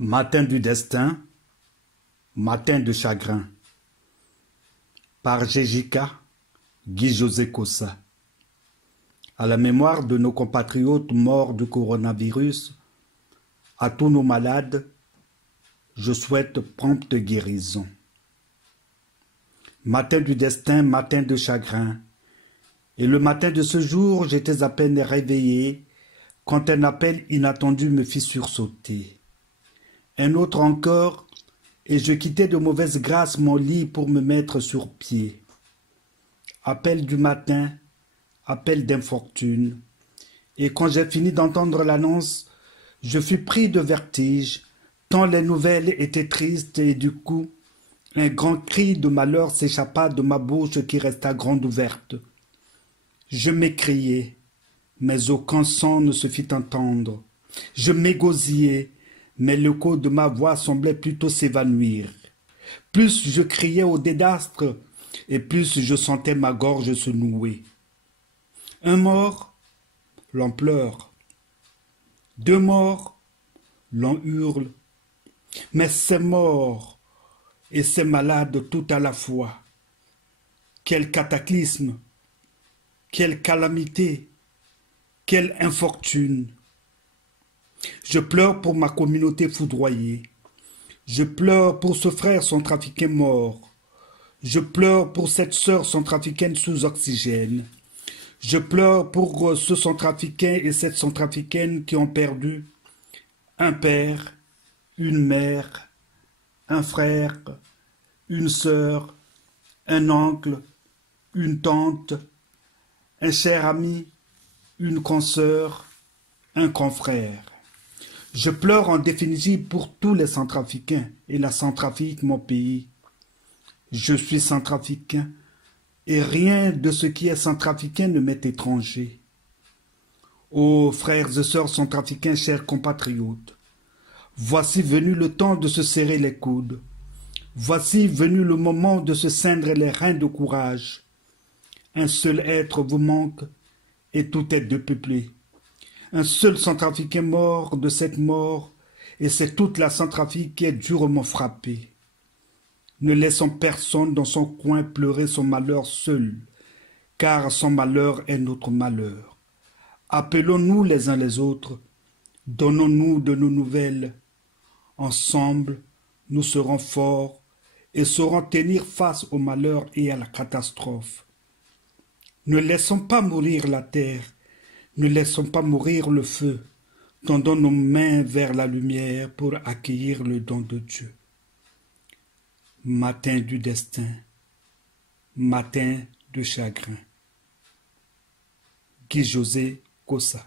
Matin du destin, matin de chagrin. Par Jejika, Guy-José Kossa. À la mémoire de nos compatriotes morts du coronavirus, à tous nos malades, je souhaite prompte guérison. Matin du destin, matin de chagrin. Et le matin de ce jour, j'étais à peine réveillé quand un appel inattendu me fit sursauter. Un autre encore, et je quittais de mauvaise grâce mon lit pour me mettre sur pied. Appel du matin, appel d'infortune. Et quand j'ai fini d'entendre l'annonce, je fus pris de vertige, tant les nouvelles étaient tristes et du coup, un grand cri de malheur s'échappa de ma bouche qui resta grande ouverte. Je m'écriai, mais aucun son ne se fit entendre. Je m'égosillai, mais l'écho de ma voix semblait plutôt s'évanouir. Plus je criais au désastre, et plus je sentais ma gorge se nouer. Un mort, l'on pleure. Deux morts, l'on hurle. Mais c'est mort et c'est malade tout à la fois. Quel cataclysme, quelle calamité, quelle infortune. Je pleure pour ma communauté foudroyée. Je pleure pour ce frère centrafricain mort. Je pleure pour cette sœur centrafricaine sous oxygène. Je pleure pour ce centrafricain et cette centrafricaine qui ont perdu un père, une mère, un frère, une sœur, un oncle, une tante, un cher ami, une consoeur, un confrère. Je pleure en définitive pour tous les Centrafricains et la Centrafrique, mon pays. Je suis centrafricain et rien de ce qui est centrafricain ne m'est étranger. Ô frères et sœurs centrafricains, chers compatriotes, voici venu le temps de se serrer les coudes. Voici venu le moment de se ceindre les reins de courage. Un seul être vous manque et tout est dépeuplé. Un seul Centrafricain mort de cette mort, et c'est toute la Centrafrique qui est durement frappée. Ne laissons personne dans son coin pleurer son malheur seul, car son malheur est notre malheur. Appelons-nous les uns les autres, donnons-nous de nos nouvelles. Ensemble, nous serons forts et saurons tenir face au malheur et à la catastrophe. Ne laissons pas mourir la terre. Ne laissons pas mourir le feu, tendons nos mains vers la lumière pour accueillir le don de Dieu. Matin du destin, matin de chagrin. Guy-José Kossa.